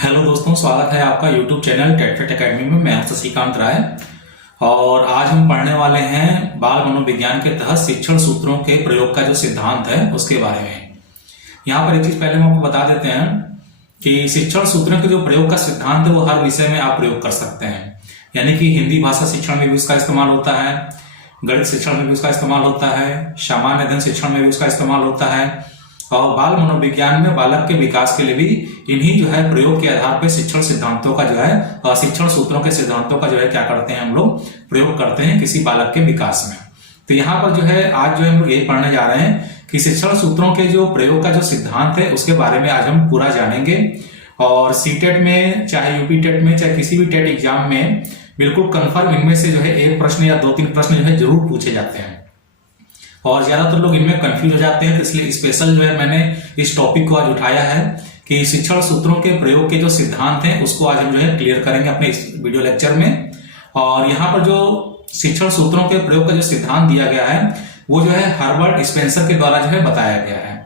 Hello दोस्तों, स्वागत है आपका यूट्यूब चैनल टेटफेट एकेडमी में। मैं हूं शशिकांत राय और आज हम पढ़ने वाले हैं बाल मनोविज्ञान के तहत शिक्षण सूत्रों के प्रयोग का जो सिद्धांत है उसके बारे में। यहाँ पर एक चीज पहले हम आपको बता देते हैं कि शिक्षण सूत्रों के जो प्रयोग का सिद्धांत है वो हर विषय में आप प्रयोग कर सकते हैं। यानी कि हिंदी भाषा शिक्षण में भी उसका इस्तेमाल होता है, गणित शिक्षण में भी उसका इस्तेमाल होता है, सामान्य अध्ययन शिक्षण में भी उसका इस्तेमाल होता है और बाल मनोविज्ञान में बालक के विकास के लिए भी इन्हीं जो है प्रयोग के आधार पर शिक्षण सिद्धांतों का जो है शिक्षण सूत्रों के सिद्धांतों का जो है क्या करते हैं हम लोग प्रयोग करते हैं किसी बालक के विकास में। तो यहाँ पर जो है आज जो हम लोग यही पढ़ने जा रहे हैं कि शिक्षण सूत्रों के जो प्रयोग का जो सिद्धांत है उसके बारे में आज हम पूरा जानेंगे। और सीटेट में चाहे यूपी टेट में चाहे किसी भी टेट एग्जाम में बिल्कुल कन्फर्म इनमें से जो है एक प्रश्न या दो तीन प्रश्न जो है जरूर पूछे जाते हैं और ज्यादातर लोग इनमें कंफ्यूज हो जाते हैं। तो इसलिए स्पेशल जो है मैंने इस टॉपिक को आज उठाया है कि शिक्षण सूत्रों के प्रयोग के जो सिद्धांत हैं उसको आज हम जो है क्लियर करेंगे अपने इस वीडियो लेक्चर में। और यहाँ पर जो शिक्षण सूत्रों के प्रयोग का जो सिद्धांत दिया गया है वो जो है हर्बर्ट स्पेंसर के द्वारा जो है बताया गया है।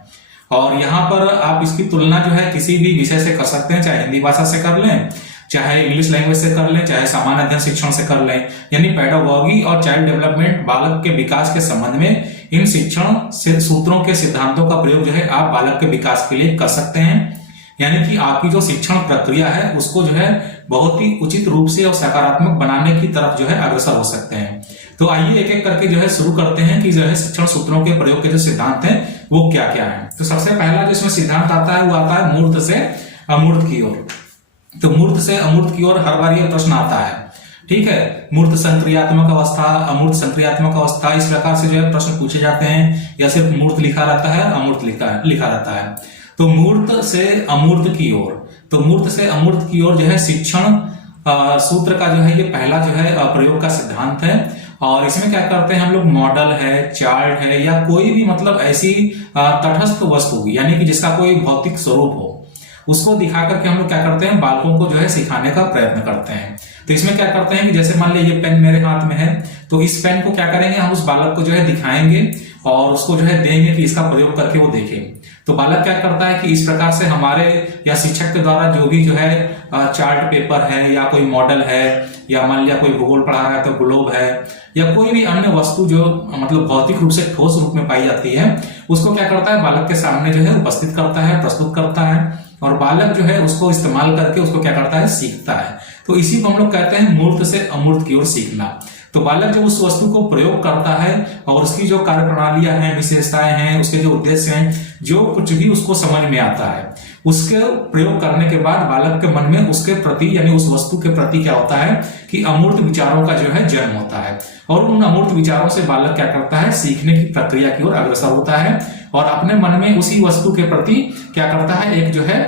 और यहाँ पर आप इसकी तुलना जो है किसी भी विषय से कर सकते हैं, चाहे हिंदी भाषा से कर लें, चाहे इंग्लिश लैंग्वेज से कर लें, चाहे सामान्य अध्ययन शिक्षण से कर लें। यानी पेडागॉजी और चाइल्ड डेवलपमेंट बालक के विकास के संबंध में इन शिक्षण सूत्रों के सिद्धांतों का प्रयोग जो है आप बालक के विकास के लिए कर सकते हैं। यानी कि आपकी जो शिक्षण प्रक्रिया है उसको जो है बहुत ही उचित रूप से और सकारात्मक बनाने की तरफ जो है अग्रसर हो सकते हैं। तो आइए एक एक करके जो है शुरू करते हैं कि जो है शिक्षण सूत्रों के प्रयोग के जो सिद्धांत हैं वो क्या क्या है। तो सबसे पहला जो इसमें सिद्धांत आता है वो आता है मूर्त से अमूर्त की ओर। तो मूर्त से अमूर्त की ओर हर बार ये प्रश्न आता है, ठीक है। मूर्त संक्रियात्मक अवस्था, अमूर्त संक्रियात्मक अवस्था, इस प्रकार से जो है प्रश्न पूछे जाते हैं या सिर्फ मूर्त लिखा रहता है, अमूर्त लिखा रहता है। तो मूर्त से अमूर्त की ओर, तो मूर्त से अमूर्त की ओर जो है शिक्षण सूत्र का जो है ये पहला जो है प्रयोग का सिद्धांत है। और इसमें क्या करते हैं हम लोग, मॉडल है, चार्ट है या कोई भी मतलब ऐसी तटस्थ वस्तु यानी कि जिसका कोई भौतिक स्वरूप हो उसको दिखा करके हम लोग क्या करते हैं बालकों को जो है सिखाने का प्रयत्न करते हैं। तो इसमें क्या करते हैं कि जैसे मान लीजिए ये पेन मेरे हाथ में है तो इस पेन को क्या करेंगे हम उस बालक को जो है दिखाएंगे और उसको जो है देंगे कि इसका प्रयोग करके वो देखे। तो बालक क्या करता है कि इस प्रकार से हमारे या शिक्षक के द्वारा जो भी जो है चार्ट पेपर है या कोई मॉडल है या मान लिया कोई भूगोल पढ़ा रहा है तो ग्लोब है या कोई भी अन्य वस्तु जो मतलब भौतिक रूप से ठोस रूप में पाई जाती है उसको क्या करता है बालक के सामने जो है उपस्थित करता है, प्रस्तुत करता है और बालक जो है उसको इस्तेमाल करके उसको क्या करता है सीखता है। तो इसी को हम लोग कहते हैं मूर्त से अमूर्त की ओर सीखना। तो बालक जब उस वस्तु को प्रयोग करता है और उसकी जो कार्य प्रणालियां हैं, विशेषताएं हैं, उसके जो उद्देश्य हैं, जो कुछ भी उसको समझ में आता है उसके प्रयोग करने के बाद बालक के मन में उसके प्रति यानी उस वस्तु के प्रति क्या होता है कि अमूर्त विचारों का जो है जन्म होता है और उन अमूर्त विचारों से बालक क्या करता है सीखने की प्रक्रिया की ओर अग्रसर होता है और अपने मन में उसी वस्तु के प्रति क्या करता है एक जो है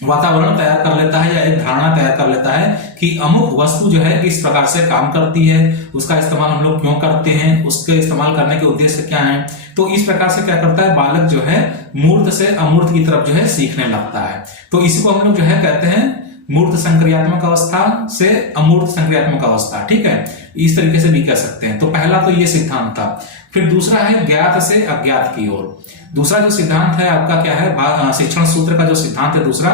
वातावरण तैयार कर लेता है या एक धारणा तैयार कर लेता है कि अमुक वस्तु जो है किस प्रकार से काम करती है, उसका इस्तेमाल हम लोग क्यों करते हैं, उसके इस्तेमाल करने के उद्देश्य क्या हैं। तो इस प्रकार से क्या करता है बालक जो है मूर्त से अमूर्त की तरफ जो है सीखने लगता है। तो इसी को हम लोग जो है कहते हैं मूर्त संक्रियात्मक अवस्था से अमूर्त संक्रियात्मक अवस्था, ठीक है। इस तरीके से भी कह सकते हैं। तो पहला तो ये सिद्धांत था। फिर दूसरा है ज्ञात से अज्ञात की ओर। दूसरा जो सिद्धांत है आपका क्या है शिक्षण सूत्र का जो सिद्धांत है दूसरा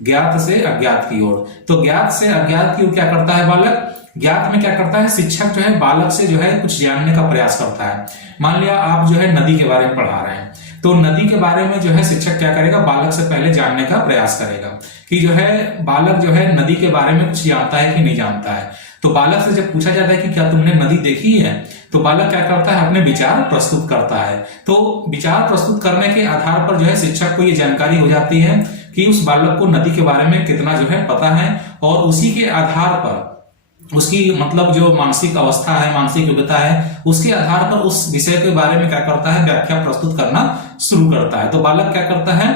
ज्ञात से अज्ञात की ओर। तो ज्ञात से अज्ञात की ओर क्या करता है बालक, ज्ञात में क्या करता है शिक्षक जो है बालक से जो है कुछ जानने का प्रयास करता है। मान लिया आप जो है नदी के बारे में पढ़ा रहे हैं तो नदी के बारे में जो है शिक्षक क्या करेगा बालक से पहले जानने का प्रयास करेगा कि जो है बालक जो है नदी के बारे में कुछ जानता है कि नहीं जानता है। तो बालक से जब पूछा जाता है कि क्या तुमने नदी देखी है तो बालक क्या करता है अपने विचार प्रस्तुत करता है। तो विचार प्रस्तुत करने के आधार पर जो है शिक्षक को ये जानकारी हो जाती है कि उस बालक को नदी के बारे में कितना जो है पता है और उसी के आधार पर उसकी मतलब जो मानसिक अवस्था है, मानसिक योग्यता है, उसके आधार पर उस विषय के बारे में क्या करता है व्याख्या प्रस्तुत करना शुरू करता है। तो बालक क्या करता है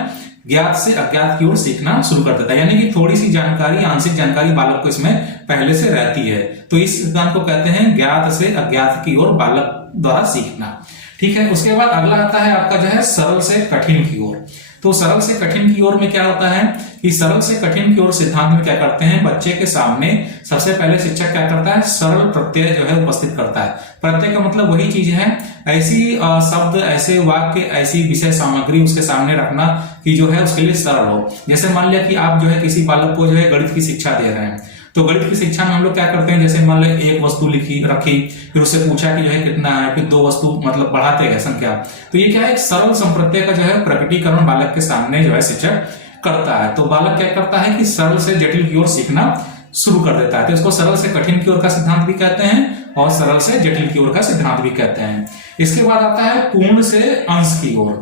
ज्ञात से अज्ञात की ओर सीखना शुरू कर देता है। यानी कि थोड़ी सी जानकारी, आंशिक जानकारी बालक को इसमें पहले से रहती है। तो इस सिद्धांत को कहते हैं ज्ञात से अज्ञात की ओर बालक द्वारा सीखना, ठीक है। उसके बाद अगला आता है आपका जो है सरल से कठिन की ओर। तो सरल से कठिन की ओर में क्या होता है कि सरल से कठिन की ओर सिद्धांत में क्या करते हैं बच्चे के सामने सबसे पहले शिक्षक क्या करता है सरल प्रत्यय जो है उपस्थित करता है। प्रत्यय का मतलब वही चीज है ऐसी शब्द, ऐसे वाक्य, ऐसी विषय सामग्री उसके सामने रखना कि जो है उसके लिए सरल हो। जैसे मान लिया कि आप जो है किसी बालक को जो है गणित की शिक्षा दे रहे हैं, तो गणित की शिक्षा में हम लोग क्या करते हैं, जैसे मान लो एक वस्तु रखी, फिर उससे पूछा कि जो है कितना है, फिर 2 वस्तु मतलब बढ़ाते हैं संख्या। तो ये क्या है, एक सरल संप्रत्यय का जो है प्रकटीकरण बालक के सामने जो है शिक्षक करता है। तो बालक क्या करता है कि सरल से जटिल की ओर सीखना शुरू कर देता है। तो इसको सरल से कठिन की ओर का सिद्धांत भी कहते हैं और सरल से जटिल की ओर का सिद्धांत भी कहते हैं। इसके बाद आता है पूर्ण से अंश की ओर।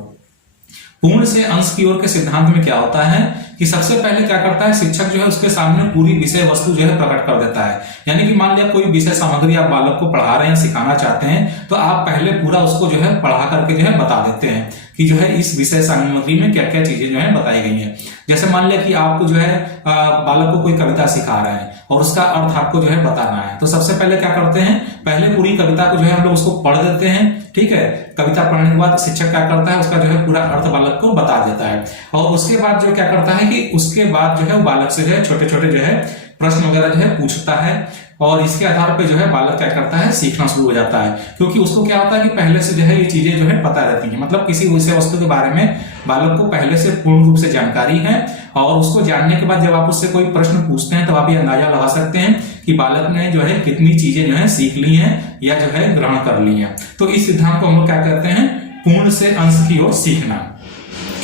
पूर्ण से अंश की ओर के सिद्धांत में क्या होता है कि सबसे पहले क्या करता है, शिक्षक जो है उसके सामने पूरी विषय वस्तु जो है प्रकट कर देता है। यानी कि मान लिया कोई विषय सामग्री आप बालक को पढ़ा रहे हैं, सिखाना चाहते हैं, तो आप पहले पूरा उसको जो है पढ़ा करके जो है बता देते हैं कि जो है इस विषय सामग्री में क्या क्या चीजें जो है बताई गई हैं। जैसे मान लिया कि आपको जो है बालक को कोई कविता सिखा रहे हैं और उसका अर्थ आपको जो है बताना है, तो सबसे पहले क्या करते हैं, पहले पूरी कविता को जो है हम लोग उसको पढ़ देते हैं। ठीक है, कविता पढ़ने के बाद शिक्षक क्या करता है, उसका जो है पूरा अर्थ बालक को बता देता है। और उसके बाद जो क्या करता है कि उसके बाद जो है बालक से जो है छोटे छोटे जो है प्रश्न वगैरह जो है पूछता है और इसके आधार पे जो है बालक क्या करता है, सीखना शुरू हो जाता है। क्योंकि उसको क्या होता है कि पहले से जो है ये चीजें जो है पता रहती हैं, मतलब किसी विषय वस्तु के बारे में बालक को पहले से पूर्ण रूप से जानकारी है और उसको जानने के बाद जब आप उससे कोई प्रश्न पूछते हैं तो आप ये अंदाजा लगा सकते हैं कि बालक ने जो है कितनी चीजें जो है सीख ली हैं या जो है ग्रहण कर ली हैं। तो इस सिद्धांत को हम लोग क्या कहते हैं, पूर्ण से अंश की ओर सीखना।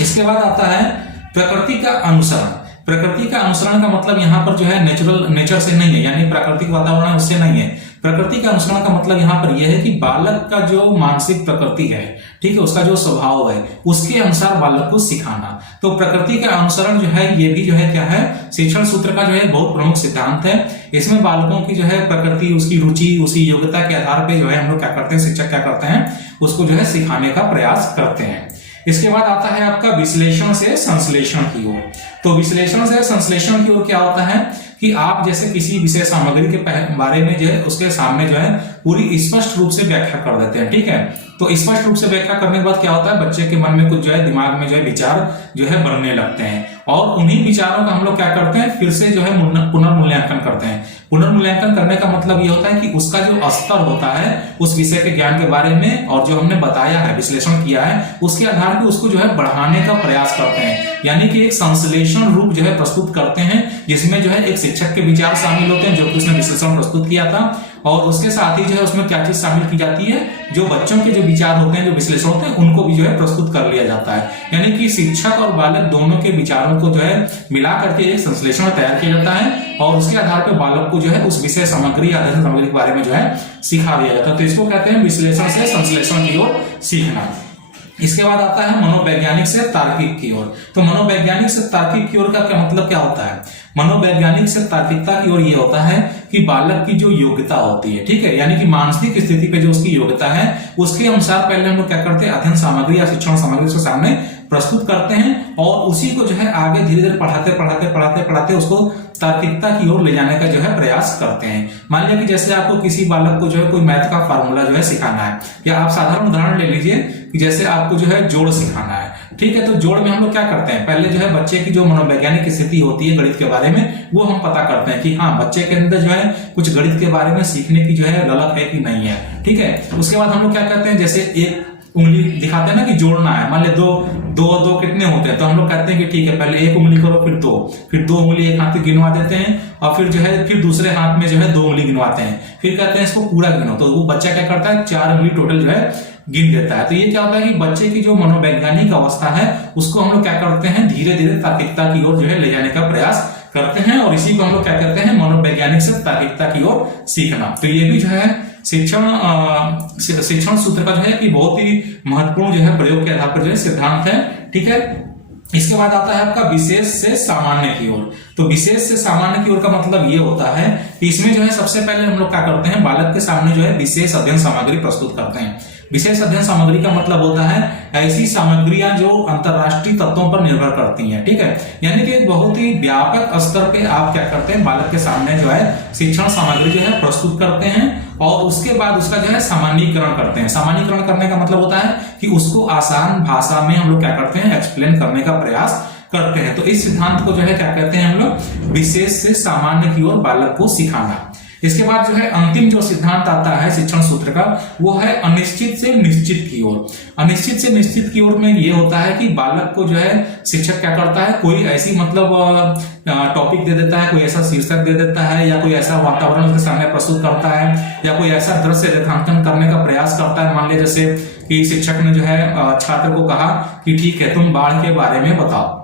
इसके बाद आता है प्रकृति का अनुसरण। प्रकृति का अनुसरण का मतलब यहाँ पर जो है नेचर से नहीं है, यानी प्राकृतिक वातावरण है उससे नहीं है। प्रकृति का अनुसरण का मतलब यहाँ पर यह है कि बालक का जो मानसिक प्रकृति है, ठीक है, उसका जो स्वभाव है उसके अनुसार बालक को सिखाना। तो प्रकृति का अनुसरण जो है ये भी जो है क्या है, शिक्षण सूत्र का जो है बहुत प्रमुख सिद्धांत है। इसमें बालकों की जो है प्रकृति, उसकी रुचि, उसकी योग्यता के आधार पर जो है हम लोग क्या करते हैं, शिक्षक क्या करते हैं, उसको जो है सिखाने का प्रयास करते हैं। इसके बाद आता है आपका विश्लेषण से संश्लेषण की ओर। तो विश्लेषण से संश्लेषण की ओर क्या होता है कि आप जैसे किसी विषय सामग्री के बारे में जो है उसके सामने जो है पूरी स्पष्ट रूप से व्याख्या कर देते हैं। ठीक है, तो स्पष्ट रूप से व्याख्या करने के बाद क्या होता है, बच्चे के मन में कुछ जो है दिमाग में जो है विचार जो है बनने लगते हैं और उन्हीं विचारों का हम लोग क्या करते हैं, फिर से जो है पुनर्मूल्यांकन करते हैं। पुनर्मूल्यांकन करने का मतलब ये होता है कि उसका जो स्तर होता है उस विषय के ज्ञान के बारे में और जो हमने बताया है, विश्लेषण किया है, उसके आधार पर उसको जो है बढ़ाने का प्रयास करते हैं। यानी कि एक संश्लेषण रूप जो है प्रस्तुत करते हैं जिसमें जो है एक शिक्षक के विचार शामिल होते हैं जो कि उसने विश्लेषण प्रस्तुत किया था और उसके साथ ही जो है उसमें क्या चीज शामिल की जाती है, जो बच्चों के जो विचार होते हैं, जो विश्लेषण होते हैं, उनको भी जो है प्रस्तुत कर लिया जाता है। यानी कि शिक्षक और बालक दोनों के विचारों को जो है मिला करके एक संश्लेषण तैयार किया जाता है और उसके आधार पर बालक को जो है उस विषय सामग्री या अध्ययन सामग्री के बारे में जो है सिखा दिया जाता है। तो इसको कहते हैं विश्लेषण से संश्लेषण की ओर सीखना। इसके बाद आता है मनोवैज्ञानिक से तार्किक की ओर। तो मनोवैज्ञानिक से तार्किक की ओर का क्या मतलब क्या होता है, मनोवैज्ञानिक से तार्किकता की ओर ये होता है कि बालक की जो योग्यता होती है, ठीक है, यानी कि मानसिक स्थिति पे जो उसकी योग्यता है उसके अनुसार पहले हम लोग क्या करते हैं, अध्ययन सामग्री या शिक्षण सामग्री उसके सामने प्रस्तुत करते हैं और उसी को जो है आगे धीरे धीरे पढ़ाते उसको तार्किकता की ओर ले जाने का जो है प्रयास करते हैं। मान लिया कि जैसे आपको किसी बालक को जो है कोई मैथ का फार्मूला जो है सिखाना है, या आप साधारण उदाहरण ले लीजिए कि जैसे आपको जो है जोड़ सिखाना है, ठीक है, तो जोड़ में हम लोग क्या करते हैं, पहले जो है बच्चे की जो मनोवैज्ञानिक स्थिति होती है गणित के बारे में वो हम पता करते हैं कि हाँ बच्चे के अंदर जो है कुछ गणित के बारे में सीखने की जो है ललक है कि नहीं है। ठीक है, उसके बाद हम लोग क्या करते हैं, जैसे एक उंगली दिखाते हैं ना कि जोड़ना है, मान ले दो कितने होते हैं, तो हम लोग कहते हैं कि ठीक है पहले एक उंगली करो फिर दो उंगली एक हाथ से गिनवा देते हैं और फिर जो है फिर दूसरे हाथ में जो है 2 उंगली गिनवाते हैं, फिर कहते हैं इसको पूरा गिनो। तो वो बच्चा क्या करता है 4 उंगली टोटल जो है गिन देता है। तो ये क्या होता है कि बच्चे की जो मनोवैज्ञानिक अवस्था है उसको हम लोग क्या करते हैं, धीरे धीरे तार्किकता की ओर जो है ले जाने का प्रयास करते हैं और इसी को हम लोग क्या कहते हैं, मनोवैज्ञानिक से तार्किकता की ओर सीखना। तो ये भी जो है शिक्षण सूत्र का जो है कि बहुत ही महत्वपूर्ण जो है प्रयोग के आधार पर जो है सिद्धांत है। ठीक है, इसके बाद आता है आपका विशेष से सामान्य की ओर। तो विशेष से सामान्य की ओर का मतलब ये होता है कि इसमें जो है सबसे पहले हम लोग क्या करते हैं, बालक के सामने जो है विशेष अध्ययन सामग्री प्रस्तुत करते हैं। विशेष अध्ययन सामग्री का मतलब होता है ऐसी सामग्रियां जो अंतरराष्ट्रीय तत्वों पर निर्भर करती हैं। ठीक है, यानी कि एक बहुत ही व्यापक स्तर पे आप क्या करते हैं, बालक के सामने जो है शिक्षण सामग्री जो है प्रस्तुत करते हैं और उसके बाद उसका जो है सामान्यीकरण करते हैं। सामान्यीकरण करने का मतलब होता है कि उसको आसान भाषा में हम लोग क्या करते हैं, एक्सप्लेन करने का प्रयास करते हैं। तो इस सिद्धांत को जो है क्या कहते हैं हम लोग, विशेष से सामान्य की ओर बालक को सिखाना। इसके बाद जो है अंतिम जो सिद्धांत आता है शिक्षण सूत्र का, वो है अनिश्चित से निश्चित की ओर। अनिश्चित से निश्चित की ओर में ये होता है कि बालक को जो है शिक्षक क्या करता है, कोई ऐसी मतलब टॉपिक दे देता है, कोई ऐसा शीर्षक दे देता है, या कोई ऐसा वातावरण उसके सामने प्रस्तुत करता है, या कोई ऐसा दृश्य रेखांकन करने का प्रयास करता है। मान लीजिए जैसे कि शिक्षक ने जो है छात्र को कहा कि ठीक है तुम बाढ़ के बारे में बताओ,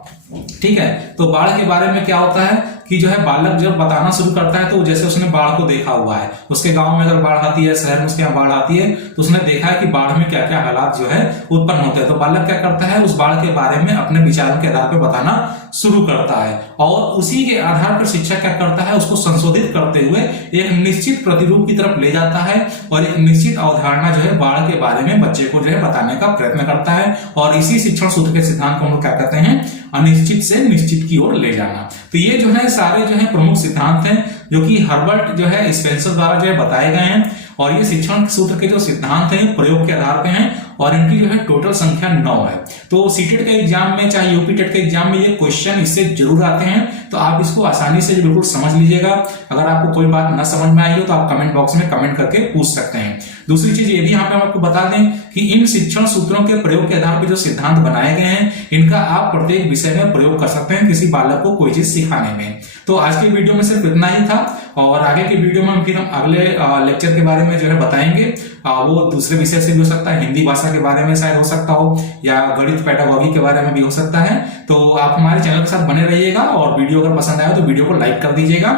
ठीक है। तो बाढ़ के बारे में क्या होता है कि जो है बालक जब बताना शुरू करता है तो जैसे उसने बाढ़ को देखा हुआ है, उसके गांव में अगर बाढ़ आती है, शहर में उसके यहाँ बाढ़ आती है, तो उसने देखा है कि बाढ़ में क्या क्या हालात जो है उत्पन्न होते हैं। तो बालक क्या करता है, उस बाढ़ के बारे में अपने विचारों के आधार पर बताना शुरू करता है, और उसी के आधार पर शिक्षक क्या करता है, उसको संशोधित करते हुए एक निश्चित प्रतिरूप की तरफ ले जाता है, और एक निश्चित अवधारणा जो है बाढ़ के बारे में बच्चे को जो है बताने का प्रयत्न करता है। और इसी शिक्षण सूत्र के सिद्धांत को हम लोग क्या कहते हैं, अनिश्चित से निश्चित की ओर ले जाना। तो ये जो है सारे जो है प्रमुख सिद्धांत हैं जो कि हर्बर्ट जो है स्पेंसर द्वारा जो है बताए गए हैं, और ये शिक्षण सूत्र के जो सिद्धांत हैं प्रयोग के आधार पे हैं, और इनकी जो है टोटल संख्या 9 है। तो सीटेट के एग्जाम में चाहे यूपी टेट के एग्जाम में ये क्वेश्चन इससे जरूर आते हैं, तो आप इसको आसानी से बिल्कुल समझ लीजिएगा। अगर आपको कोई बात ना समझ में आई हो तो आप कमेंट बॉक्स में कमेंट करके पूछ सकते हैं। दूसरी चीज ये भी यहाँ पे हम आपको बता दें कि इन शिक्षण सूत्रों के प्रयोग के आधार पर जो सिद्धांत बनाए गए हैं, इनका आप प्रत्येक विषय में प्रयोग कर सकते हैं किसी बालक को कोई चीज सिखाने में। तो आज की वीडियो में सिर्फ इतना ही था, और आगे की वीडियो में फिर हम अगले लेक्चर के बारे में जो है बताएंगे। वो दूसरे विषय से भी हो सकता है, हिंदी भाषा के बारे में शायद हो सकता हो, या गणित पेडागोगी के बारे में भी हो सकता है। तो आप हमारे चैनल के साथ बने रहिएगा, और वीडियो अगर पसंद आया तो वीडियो को लाइक कर दीजिएगा,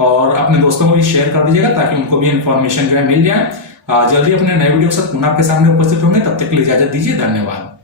और अपने दोस्तों को भी शेयर कर दीजिएगा ताकि उनको भी इन्फॉर्मेशन जो है मिल जाए। जल्दी अपने नए वीडियो के साथ पुनः आपके सामने उपस्थित होंगे, तब तक के लिए इजाजत दीजिए। धन्यवाद।